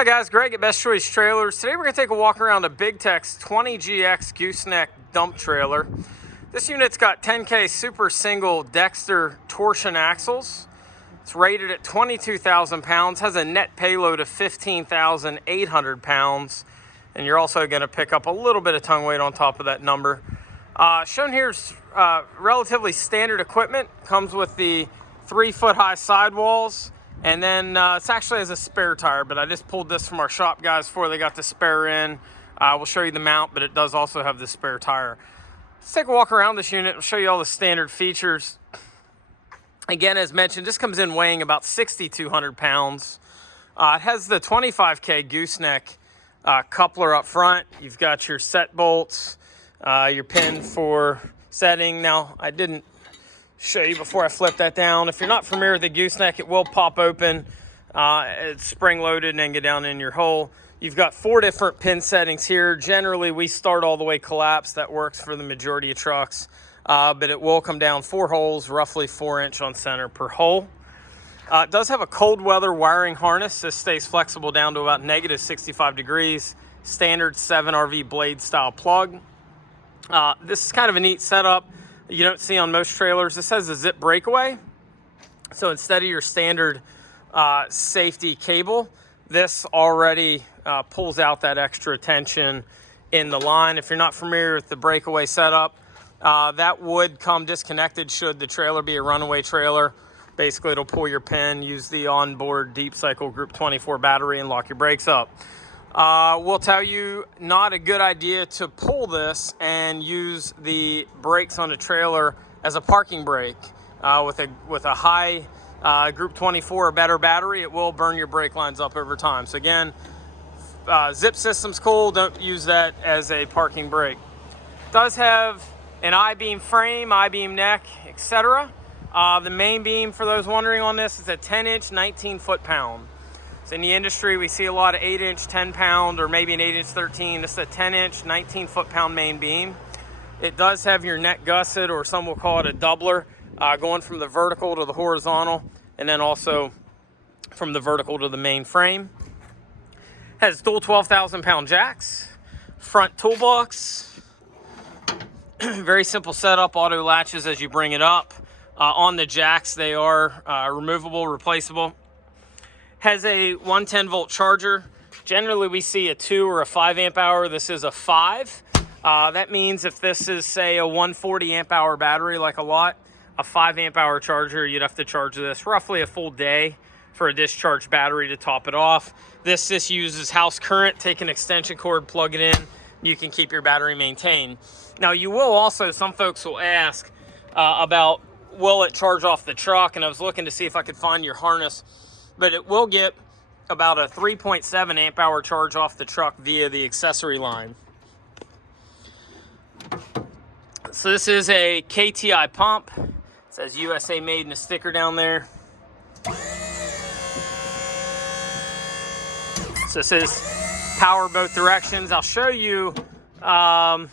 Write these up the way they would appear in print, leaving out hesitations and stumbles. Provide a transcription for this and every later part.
Hi guys, Greg at Best Choice Trailers. Today we're going to take a walk around a Big Tex 20GX Gooseneck dump trailer. This unit's got 10K super single Dexter torsion axles. It's rated at 22,000 pounds, has a net payload of 15,800 pounds, and you're also going to pick up a little bit of tongue weight on top of that number. Shown here is relatively standard equipment. Comes with the 3-foot high sidewalls. And then it's actually has a spare tire, but I just pulled this from our shop guys before they got the spare in. We'll show you the mount, but it does also have the spare tire. Let's take a walk around this unit and show you all the standard features. Again, as mentioned, this comes in weighing about 6,200 pounds. It has the 25K gooseneck coupler up front. You've got your set bolts, your pin for setting. Now, I didn't show you before I flip that down. If you're not familiar with the gooseneck, it will pop open. It's spring loaded and then get down in your hole. You've got 4 different pin settings here. Generally, we start all the way collapsed. That works for the majority of trucks, but it will come down 4 holes, roughly 4" on center per hole. It does have a cold weather wiring harness. This stays flexible down to about -65 degrees. Standard 7RV blade style plug. This is kind of a neat setup you don't see on most trailers. This has a zip breakaway. So instead of your standard safety cable, this already pulls out that extra tension in the line. If you're not familiar with the breakaway setup, that would come disconnected should the trailer be a runaway trailer. Basically, it'll pull your pin, use the onboard deep cycle group 24 battery, and lock your brakes up. We'll tell you, not a good idea to pull this and use the brakes on a trailer as a parking brake. With a high group 24 or better battery, it will burn your brake lines up over time. So again, zip system's cool. Don't use that as a parking brake. It does have an I-beam frame, I-beam neck, etc. The main beam, for those wondering on this, is a 10-inch, 19 foot-pound. In the industry, we see a lot of 8-inch, 10-pound, or maybe an 8-inch, 13. This is a 10-inch, 19 foot-pound main beam. It does have your neck gusset, or some will call it a doubler, going from the vertical to the horizontal, and then also from the vertical to the main frame. Has dual 12,000-pound jacks, front toolbox. Very simple setup, auto latches as you bring it up. On the jacks, they are removable, replaceable. Has a 110-volt charger. Generally, we see a 2 or a 5 amp hour. This is a 5. That means if this is, say, a 140 amp hour battery, like a 5 amp hour charger, you'd have to charge this roughly a full day for a discharged battery to top it off. This uses house current. Take an extension cord, plug it in. You can keep your battery maintained. Now, you will also, some folks will ask about, will it charge off the truck? And I was looking to see if I could find your harness. But it will get about a 3.7 amp hour charge off the truck via the accessory line. So this is a KTI pump. It says USA made in a sticker down there. So this is power both directions. I'll show you the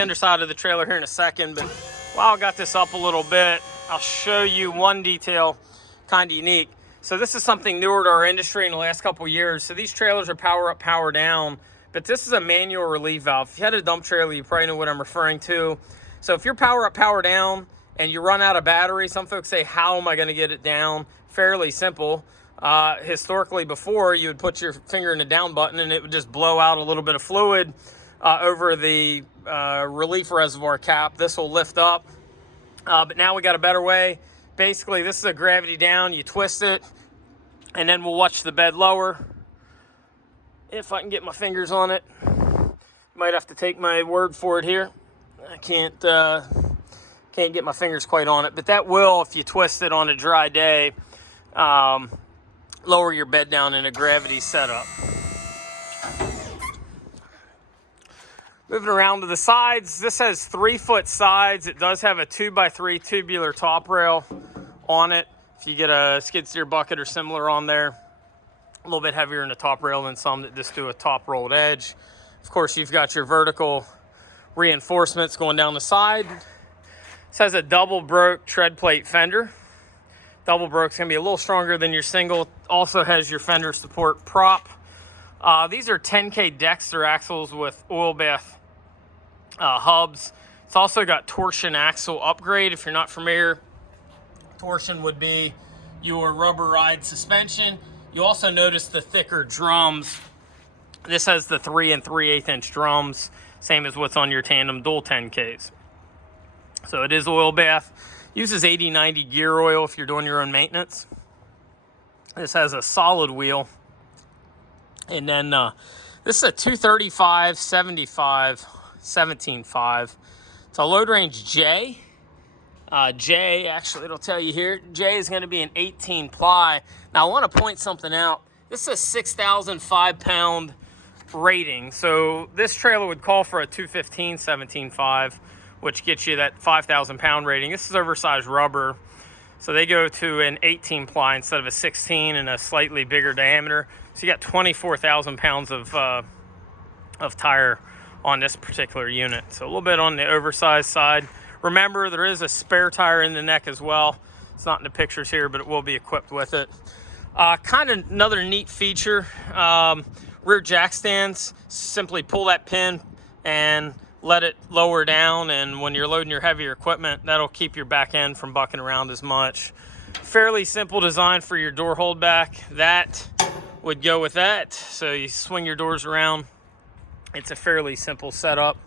underside of the trailer here in a second, but while I got this up a little bit, I'll show you one detail, kind of unique. So this is something newer to our industry in the last couple of years. So these trailers are power up, power down, but this is a manual relief valve. If you had a dump trailer, you probably know what I'm referring to. So if you're power up, power down, and you run out of battery, some folks say, how am I gonna get it down? Fairly simple. Historically before, you would put your finger in the down button and it would just blow out a little bit of fluid over the relief reservoir cap. This will lift up, but now we got a better way. Basically, this is a gravity down. You twist it, and then we'll watch the bed lower. If I can get my fingers on it. Might have to take my word for it here. I can't get my fingers quite on it. But that will, if you twist it on a dry day, lower your bed down in a gravity setup. Moving around to the sides, this has 3-foot sides. It does have a 2x3 tubular top rail on it. If you get a skid steer bucket or similar on there, a little bit heavier in the top rail than some that just do a top rolled edge. Of course, you've got your vertical reinforcements going down the side. This has a double broke tread plate fender. Double broke's gonna be a little stronger than your single. Also has your fender support prop These are 10K Dexter axles with oil bath hubs. It's also got torsion axle upgrade. If you're not familiar, torsion would be your rubber ride suspension. You also notice the thicker drums. This has the 3 3/8 inch drums, same as what's on your Tandem dual 10Ks. So it is oil bath. Uses 80/90 gear oil if you're doing your own maintenance. This has a solid wheel. And then this is a 235, 75, 17.5. It's a load range J. J, actually, it'll tell you here, J is going to be an 18 ply. Now, I want to point something out. This is a 6,005 pound rating. So this trailer would call for a 215, 17.5, which gets you that 5,000 pound rating. This is oversized rubber. So they go to an 18 ply instead of a 16 and a slightly bigger diameter. So you got 24,000 pounds of tire on this particular unit. So a little bit on the oversized side. Remember, there is a spare tire in the neck as well. It's not in the pictures here, but it will be equipped with it. Kind of another neat feature, rear jack stands. Simply pull that pin and let it lower down, and when you're loading your heavier equipment, that'll keep your back end from bucking around as much. Fairly simple design for your door holdback. That would go with that. So you swing your doors around. It's a fairly simple setup.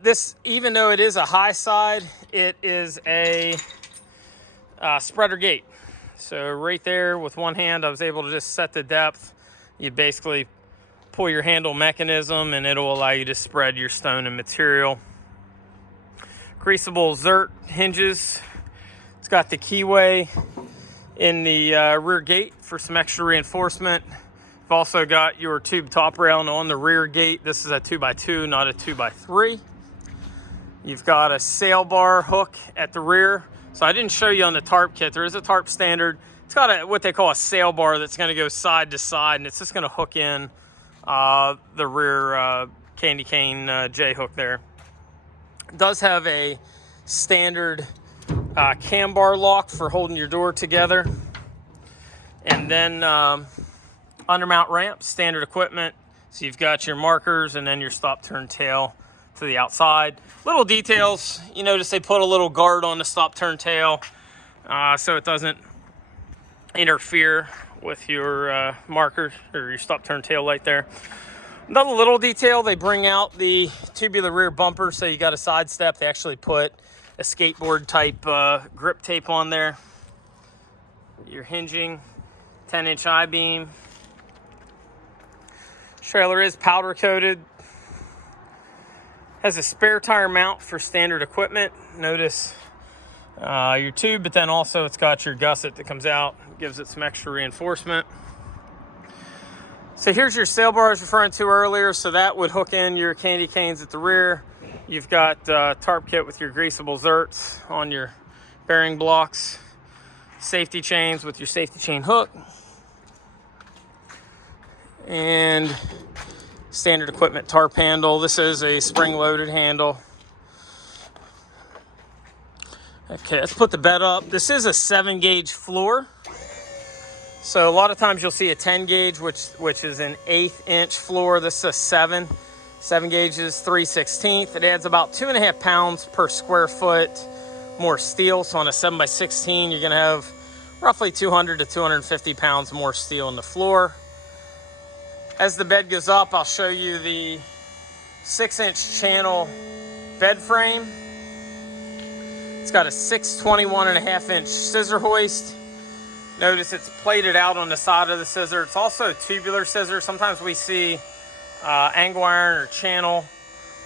This, even though it is a high side, it is a spreader gate. So right there with one hand, I was able to just set the depth. You basically pull your handle mechanism and it'll allow you to spread your stone and material. Greasable Zert hinges. It's got the keyway in the rear gate for some extra reinforcement. You've also got your tube top rail on the rear gate. This is a 2x2, not a 2x3. You've got a sail bar hook at the rear. So I didn't show you on the tarp kit. There is a tarp standard. It's got what they call a sail bar that's going to go side to side, and it's just going to hook in the rear candy cane J hook there. It does have a standard cam bar lock for holding your door together. And then undermount ramp, standard equipment. So you've got your markers and then your stop turn tail to the outside. Little details, you notice they put a little guard on the stop turn tail so it doesn't interfere with your markers or your stop turn tail light there. Another little detail, they bring out the tubular rear bumper, so you got a side step. They actually put a skateboard type grip tape on there. Your hinging, 10-inch I-beam. Trailer is powder coated. Has a spare tire mount for standard equipment. Notice your tube, but then also it's got your gusset that comes out, gives it some extra reinforcement. So here's your sail bar I was referring to earlier. So that would hook in your candy canes at the rear. You've got tarp kit with your greasable zerts on your bearing blocks. Safety chains with your safety chain hook. And standard equipment tarp handle. This is a spring-loaded handle. Okay, let's put the bed up. This is a 7-gauge floor. So a lot of times you'll see a 10 gauge, which is an 1/8 inch floor. This is a 7 gauges, 3/16. It adds about 2.5 pounds per square foot more steel. So on a 7x16, you're gonna have roughly 200 to 250 pounds more steel in the floor. As the bed goes up, I'll show you the 6-inch channel bed frame. It's got a 621.5-inch scissor hoist. Notice it's plated out on the side of the scissor. It's also a tubular scissor. Sometimes we see angle iron or channel,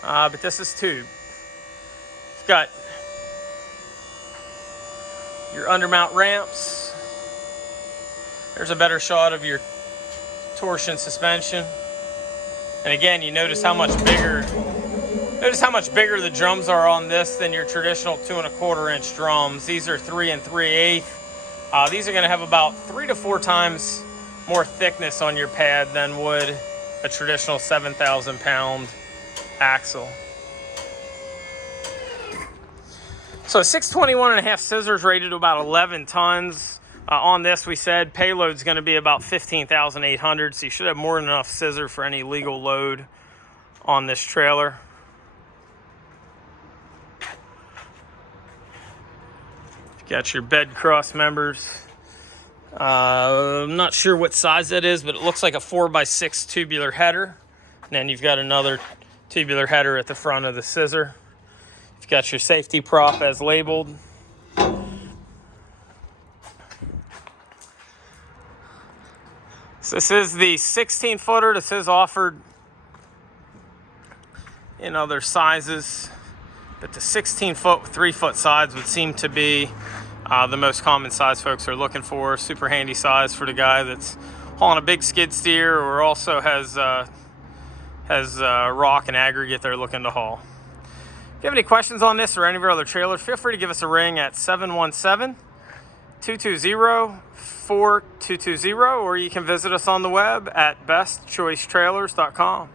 but this is tube. It's got your undermount ramps. There's a better shot of your torsion suspension. And again, you notice how much bigger the drums are on this than your traditional 2 1/4 inch drums. These are 3 3/8. These are going to have about 3 to 4 times more thickness on your pad than would a traditional 7,000 pound axle. So a 621.5 scissors rated to about 11 tons. On this, we said payload's going to be about 15,800, so you should have more than enough scissor for any legal load on this trailer. You've got your bed cross members. I'm not sure what size that is, but it looks like a 4x6 tubular header. And then you've got another tubular header at the front of the scissor. You've got your safety prop as labeled. So this is the 16-footer. This is offered in other sizes, but the 16-foot, 3-foot sides would seem to be the most common size folks are looking for. Super handy size for the guy that's hauling a big skid steer or also has rock and aggregate they're looking to haul. If you have any questions on this or any of our other trailers, feel free to give us a ring at 717-220-4220, or you can visit us on the web at bestchoicetrailers.com.